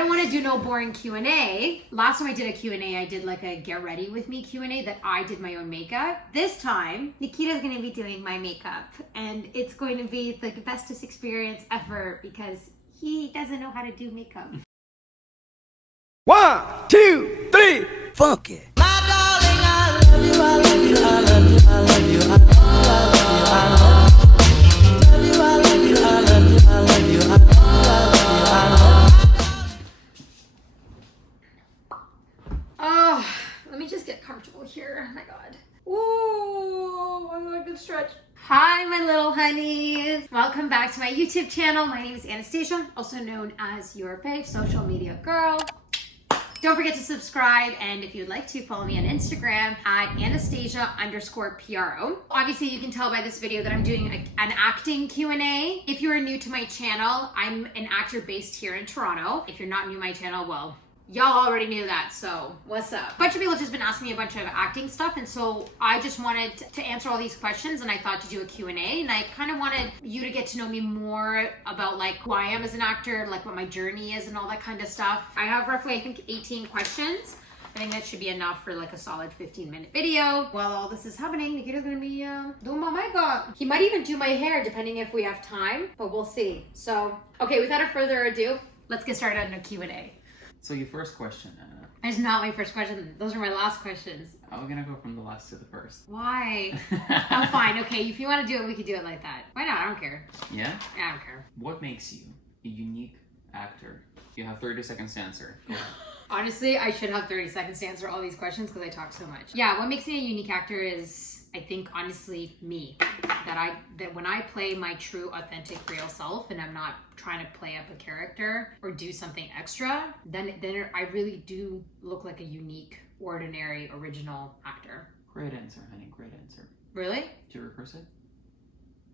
don't want to do no boring Q&A. Last time I did a Q&A, I did like a get ready with me Q&A that I did my own makeup. This time, Nikita's going to be doing my makeup, and it's going to be the bestest experience ever because he doesn't know how to do makeup. 1, 2, 3, funk it. My darling, I love you, I love you, I love you, I love you, I love you, I love you, I love you, I love you, I love you, I love you, I love you, I love you. Oh, let me just get comfortable here. Oh my God. Ooh, I'm going to good stretch. Hi, my little honeys. Welcome back to my YouTube channel. My name is Anastasia, also known as your fave social media girl. Don't forget to subscribe, and if you'd like to, follow me on Instagram at Anastasia_PRO. Obviously, you can tell by this video that I'm doing an acting Q&A. If you are new to my channel, I'm an actor based here in Toronto. If you're not new to my channel, well, y'all already knew that, so what's up? A bunch of people have just been asking me a bunch of acting stuff, and so I just wanted to answer all these questions, and I thought to do a Q&A, and I kind of wanted you to get to know me more about like who I am as an actor, like what my journey is and all that kind of stuff. I have roughly, I think, 18 questions. I think that should be enough for like a solid 15-minute video. While all this is happening, Nikita's gonna be doing my makeup. He might even do my hair depending if we have time, but we'll see. So, okay, without further ado, let's get started on a Q&A. So your first question, Anna. It's not my first question. Those are my last questions. I'm gonna go from the last to the first. Why? I'm fine. Okay, if you want to do it, we could do it like that. Why not? I don't care. Yeah? Yeah, I don't care. What makes you a unique actor? You have 30 seconds to answer. Go ahead. Honestly, I should have 30 seconds to answer all these questions because I talk so much. Yeah, what makes me a unique actor is, I think, honestly, me. That when I play my true, authentic, real self, and I'm not trying to play up a character or do something extra, then I really do look like a unique, ordinary, original actor. Great answer, honey. Great answer. Really? Did you rehearse it?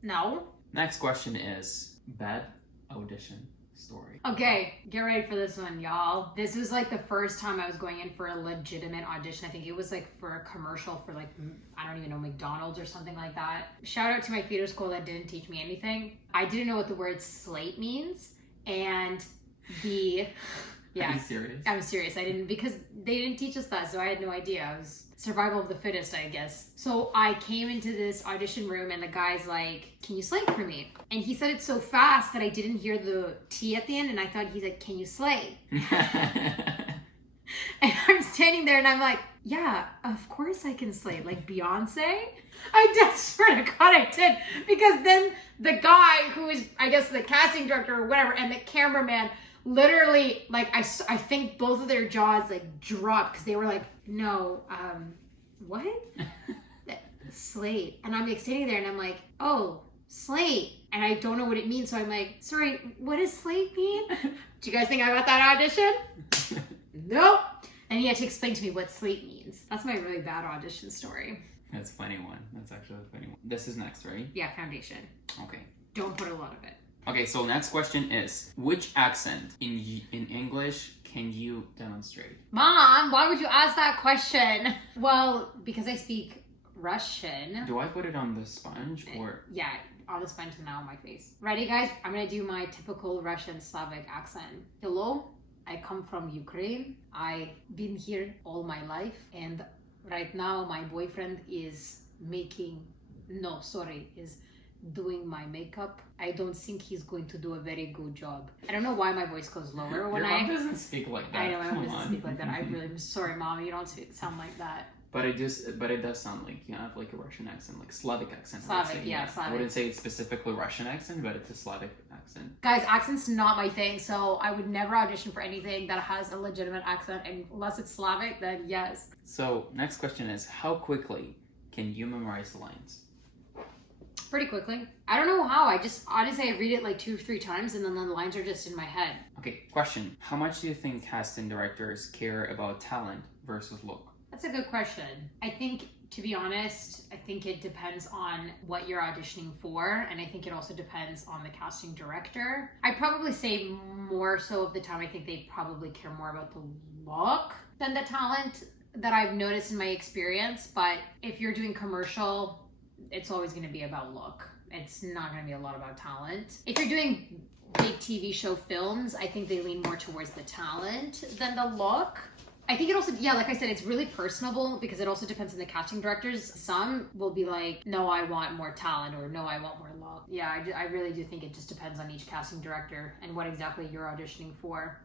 No. Next question is bad audition story. Okay, get ready for this one, y'all. This was like the first time I was going in for a legitimate audition. I think it was like for a commercial for like, I don't even know, McDonald's or something like that. Shout out to my theater school that didn't teach me anything. I didn't know what the word slate means, and the... Yeah. Are you serious? I'm serious. I didn't, because they didn't teach us that, so I had no idea. I was survival of the fittest, I guess. So I came into this audition room and the guy's like, "Can you slate for me?" And he said it so fast that I didn't hear the T at the end, and I thought he said, "Can you slate?" And I'm standing there and I'm like, yeah, of course I can slate, like Beyonce. I swear to God I did, because then the guy who is, I guess, the casting director or whatever, and the cameraman literally, like, I think both of their jaws like dropped because they were like, no, what? Slate. And I'm like sitting there and I'm like, oh, slate. And I don't know what it means. So I'm like, sorry, what does slate mean? Do you guys think I got that audition? Nope. And he had to explain to me what slate means. That's my really bad audition story. That's a funny one. That's actually a funny one. This is next, right? Yeah, foundation. Okay. Don't put a lot of it. Okay, so next question is, which accent in English can you demonstrate? Mom, why would you ask that question? Well, because I speak Russian. Do I put it on the sponge or? Yeah, on the sponge and now on my face. Ready, guys? I'm gonna do my typical Russian Slavic accent. Hello, I come from Ukraine. I've been here all my life, and right now my boyfriend is doing my makeup. I don't think he's going to do a very good job. I don't know why my voice goes lower when Your mom doesn't speak like that. I know my mom doesn't on. speak like that. I really am sorry, Mom. You don't sound like that. But it does sound like you have like a Russian accent, like Slavic accent. Slavic, yeah, Slavic. I wouldn't say it's specifically Russian accent, but it's a Slavic accent. Guys, accent's not my thing, so I would never audition for anything that has a legitimate accent, and unless it's Slavic, then yes. So next question is, how quickly can you memorize the lines? Pretty quickly. I don't know how. I honestly read it like 2 or 3 times, and then the lines are just in my head. Okay, question. How much do you think casting directors care about talent versus look? That's a good question. I think, to be honest, I think it depends on what you're auditioning for, and I think it also depends on the casting director. I'd probably say more so of the time, I think they probably care more about the look than the talent that I've noticed in my experience. But if you're doing commercial, it's always going to be about look. It's not going to be a lot about talent. If you're doing big TV show films, I think they lean more towards the talent than the look. I think it also, yeah, like I said, it's really personable because it also depends on the casting directors. Some will be like, no, I want more talent, or no, I want more look. Yeah, I really do think it just depends on each casting director and what exactly you're auditioning for.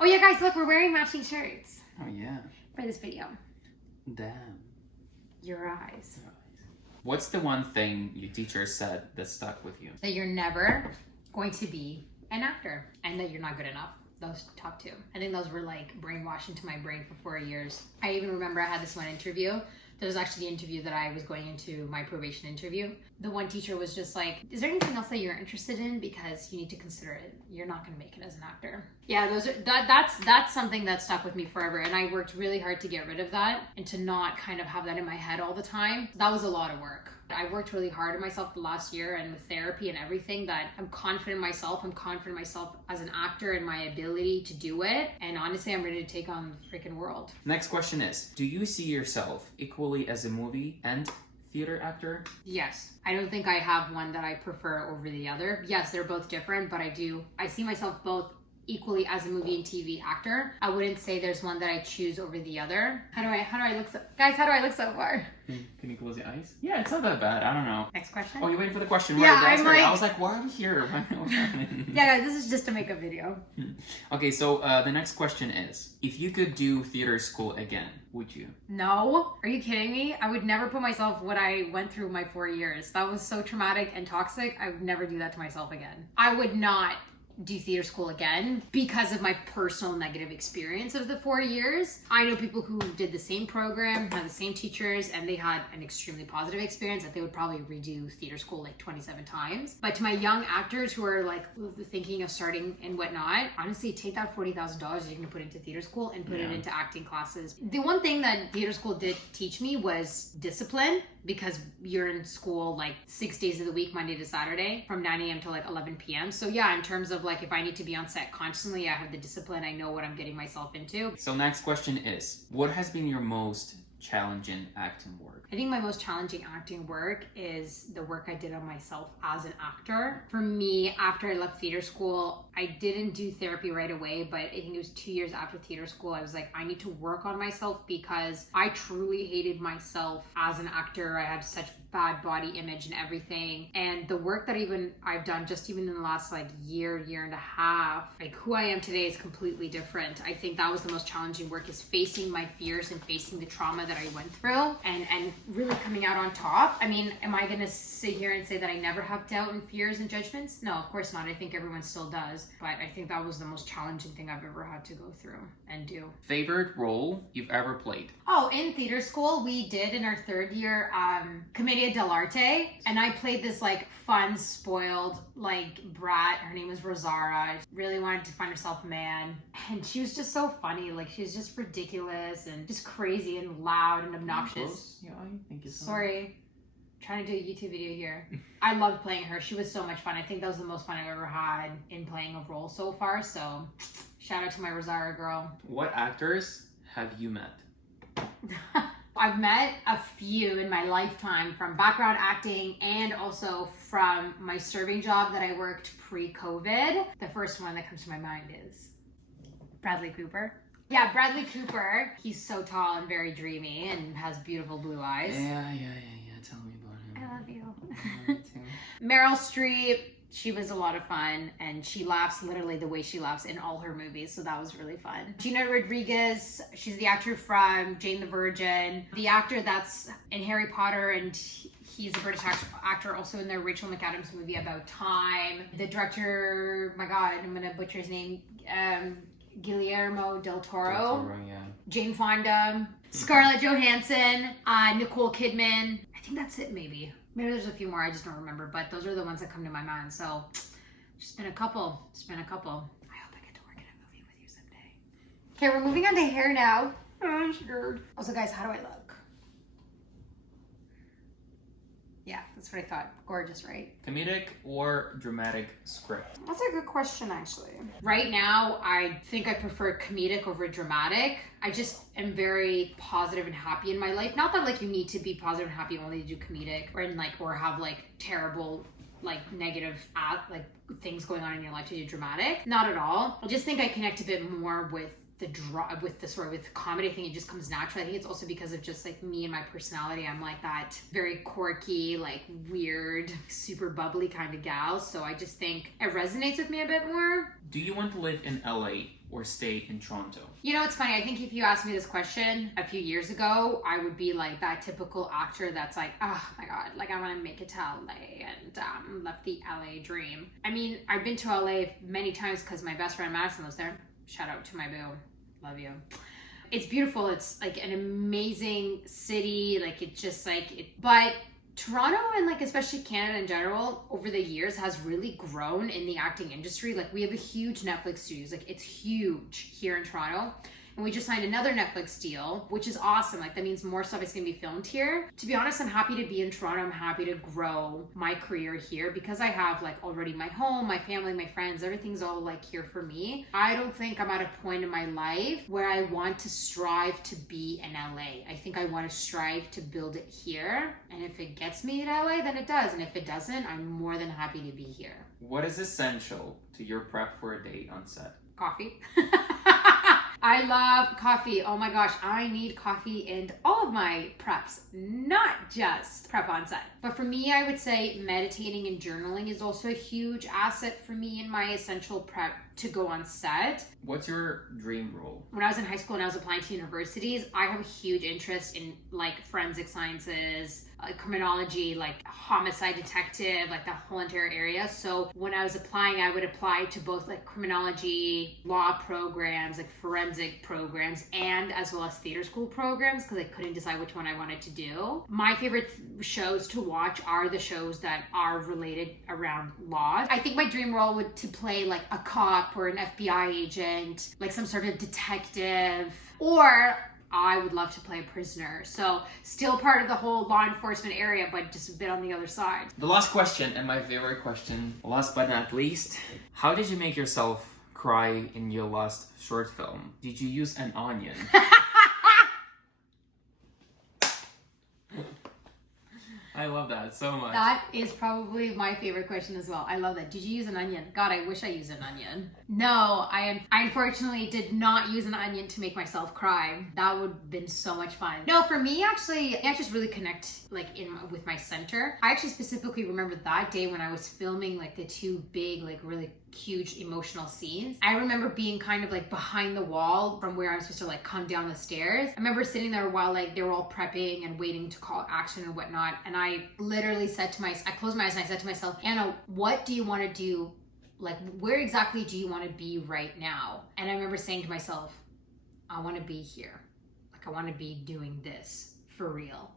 Oh yeah, guys, look, we're wearing matching shirts. Oh yeah. For this video. Damn. Your eyes. What's the one thing your teacher said that stuck with you? That you're never going to be an actor and that you're not good enough. Those top two. I think those were like brainwashed into my brain for 4 years. I even remember I had this one interview. That was actually the interview that I was going into, my probation interview. The one teacher was just like, is there anything else that you're interested in? Because you need to consider it. You're not gonna make it as an actor. Yeah, that's something that stuck with me forever. And I worked really hard to get rid of that and to not kind of have that in my head all the time. That was a lot of work. I worked really hard on myself the last year, and with therapy and everything, that I'm confident in myself. I'm confident in myself as an actor and my ability to do it. And honestly, I'm ready to take on the freaking world. Next question is, do you see yourself equally as a movie and theater actor? Yes. I don't think I have one that I prefer over the other. Yes, they're both different, but I see myself both equally as a movie and TV actor. I wouldn't say there's one that I choose over the other. How do I look so, guys, how do I look so far? Can you close your eyes? Yeah, it's not that bad. I don't know. Next question? Oh, you're waiting for the question. Yeah, Right, that's I'm right. like- I was like, why are we here? Yeah, guys, this is just to make a video. Okay, so the next question is, if you could do theater school again, would you? No? Are you kidding me? I would never put myself what I went through my 4 years. That was so traumatic and toxic. I would never do that to myself again. I would not do theater school again because of my personal negative experience of the 4 years. I know people who did the same program, had the same teachers, and they had an extremely positive experience that they would probably redo theater school like 27 times. But to my young actors who are like thinking of starting and whatnot, honestly, take that $40,000 you're gonna put into theater school and put it into acting classes. The one thing that theater school did teach me was discipline, because you're in school like 6 days of the week, Monday to Saturday, from 9 a.m. to like 11 p.m. So yeah, in terms of like if I need to be on set constantly, I have the discipline, I know what I'm getting myself into. So next question is, what has been your most challenging acting work? I think my most challenging acting work is the work I did on myself as an actor. For me, after I left theater school, I didn't do therapy right away, but I think it was 2 years after theater school, I was like, I need to work on myself because I truly hated myself as an actor. I had such bad body image and everything. And the work that I've done just even in the last like year and a half, like who I am today is completely different. I think that was the most challenging work, is facing my fears and facing the trauma that I went through and really coming out on top. I mean, am I gonna sit here and say that I never have doubt and fears and judgments? No, of course not. I think everyone still does. But I think that was the most challenging thing I've ever had to go through and do. Favorite role you've ever played? Oh, in theater school, we did in our third year, Commedia dell'arte. And I played this like fun, spoiled, like brat. Her name was Rosaria. Really wanted to find herself a man. And she was just so funny. Like she was just ridiculous and just crazy and loud and obnoxious. Yeah, I think it's Sorry. Trying to do a YouTube video here. I loved playing her. She was so much fun. I think that was the most fun I've ever had in playing a role so far. So shout out to my Rosaria girl. What actors have you met? I've met a few in my lifetime from background acting and also from my serving job that I worked pre-COVID. The first one that comes to my mind is Bradley Cooper. Yeah, Bradley Cooper. He's so tall and very dreamy and has beautiful blue eyes. Yeah. Tell me about him. I love you. Me too. Meryl Streep, she was a lot of fun, and she laughs literally the way she laughs in all her movies, so that was really fun. Gina Rodriguez, she's the actor from Jane the Virgin, the actor that's in Harry Potter, and he's a British actor also in the Rachel McAdams movie About Time. The director, my God, I'm gonna butcher his name, Guillermo del Toro. Yeah. Jane Fonda, Scarlett Johansson, Nicole Kidman. I think that's it, maybe. Maybe there's a few more, I just don't remember, but those are the ones that come to my mind. So, just been a couple. I hope I get to work in a movie with you someday. Okay, we're moving on to hair now. I'm scared. Also, guys, how do I look? Yeah, that's what I thought. Gorgeous, right? Comedic or dramatic script? That's a good question, actually. Right now, I think I prefer comedic over dramatic. I just am very positive and happy in my life. Not that like you need to be positive and happy only to do comedic or have like terrible like negative like things going on in your life to do dramatic. Not at all. I just think I connect a bit more with the comedy thing. It just comes naturally. I think it's also because of just like me and my personality. I'm like that very quirky, like weird, super bubbly kind of gal. So I just think it resonates with me a bit more. Do you want to live in LA or stay in Toronto? You know, it's funny. I think if you asked me this question a few years ago, I would be like that typical actor that's like, oh my God, like I want to make it to LA and left the LA dream. I mean, I've been to LA many times because my best friend Madison lives there. Shout out to my boo. Love you. It's beautiful. It's like an amazing city. Like it's just like but Toronto and like especially Canada in general over the years has really grown in the acting industry. Like we have a huge Netflix studios. Like it's huge here in Toronto. And we just signed another Netflix deal, which is awesome. Like that means more stuff is gonna be filmed here. To be honest, I'm happy to be in Toronto. I'm happy to grow my career here because I have like already my home, my family, my friends, everything's all like here for me. I don't think I'm at a point in my life where I want to strive to be in LA. I think I want to strive to build it here. And if it gets me to LA, then it does. And if it doesn't, I'm more than happy to be here. What is essential to your prep for a date on set? Coffee. I love coffee. Oh my gosh, I need coffee in all of my preps, not just prep on set. But for me, I would say meditating and journaling is also a huge asset for me in my essential prep to go on set. What's your dream role? When I was in high school and I was applying to universities, I have a huge interest in like forensic sciences, criminology, like homicide detective, like that whole entire area. So when I was applying, I would apply to both like criminology, law programs, like forensic programs, and as well as theater school programs because I couldn't decide which one I wanted to do. My favorite shows to watch are the shows that are related around law. I think my dream role would to play like a cop or an FBI agent, like some sort of detective, or I would love to play a prisoner. So still part of the whole law enforcement area, but just a bit on the other side. The last question, and my favorite question, last but not least, how did you make yourself cry in your last short film? Did you use an onion? I love that so much. That is probably my favorite question as well. I love that. Did you use an onion? God, I wish I used an onion. No, I unfortunately did not use an onion to make myself cry. That would have been so much fun. No, for me, actually, I just really connect like with my center. I actually specifically remember that day when I was filming like the two big, like really huge emotional scenes. I remember being kind of like behind the wall from where I was supposed to like come down the stairs. I remember sitting there while like they were all prepping and waiting to call action and whatnot. And I literally said to myself, I closed my eyes and I said to myself, Anna, what do you want to do? Like, where exactly do you want to be right now? And I remember saying to myself, I want to be here. Like, I want to be doing this for real.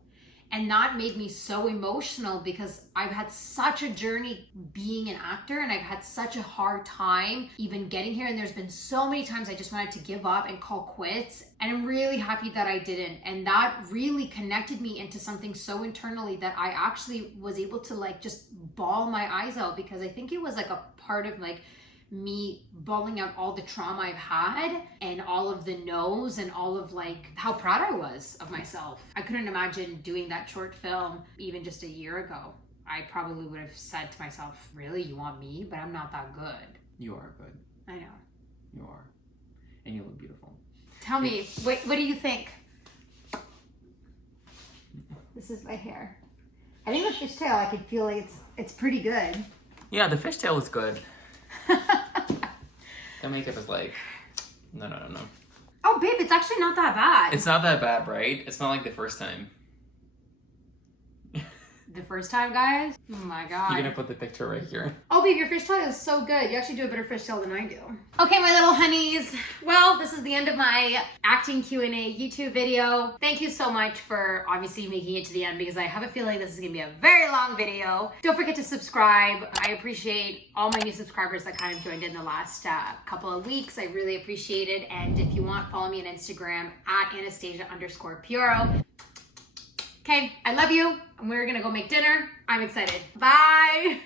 And that made me so emotional because I've had such a journey being an actor and I've had such a hard time even getting here. And there's been so many times I just wanted to give up and call quits. And I'm really happy that I didn't. And that really connected me into something so internally that I actually was able to like just bawl my eyes out because I think it was like a part of like me bawling out all the trauma I've had and all of the no's and all of like how proud I was of myself. I couldn't imagine doing that short film even just a year ago. I probably would have said to myself, really, you want me? But I'm not that good. You are good. I know. You are. And you look beautiful. Tell me, what do you think? This is my hair. I think the fishtail, I could feel like it's pretty good. Yeah, the fishtail is good. The makeup is like, no. Oh, babe, it's actually not that bad. It's not that bad, right? It's not like the first time. The first time, guys? Oh my God. You're gonna put the picture right here. Oh, babe, your fishtail is so good. You actually do a better fishtail than I do. Okay, my little honeys. Well, this is the end of my acting Q&A YouTube video. Thank you so much for obviously making it to the end because I have a feeling this is gonna be a very long video. Don't forget to subscribe. I appreciate all my new subscribers that kind of joined in the last couple of weeks. I really appreciate it. And if you want, follow me on Instagram at Anastasia_Pioro. Okay, I love you. And we're gonna go make dinner. I'm excited. Bye.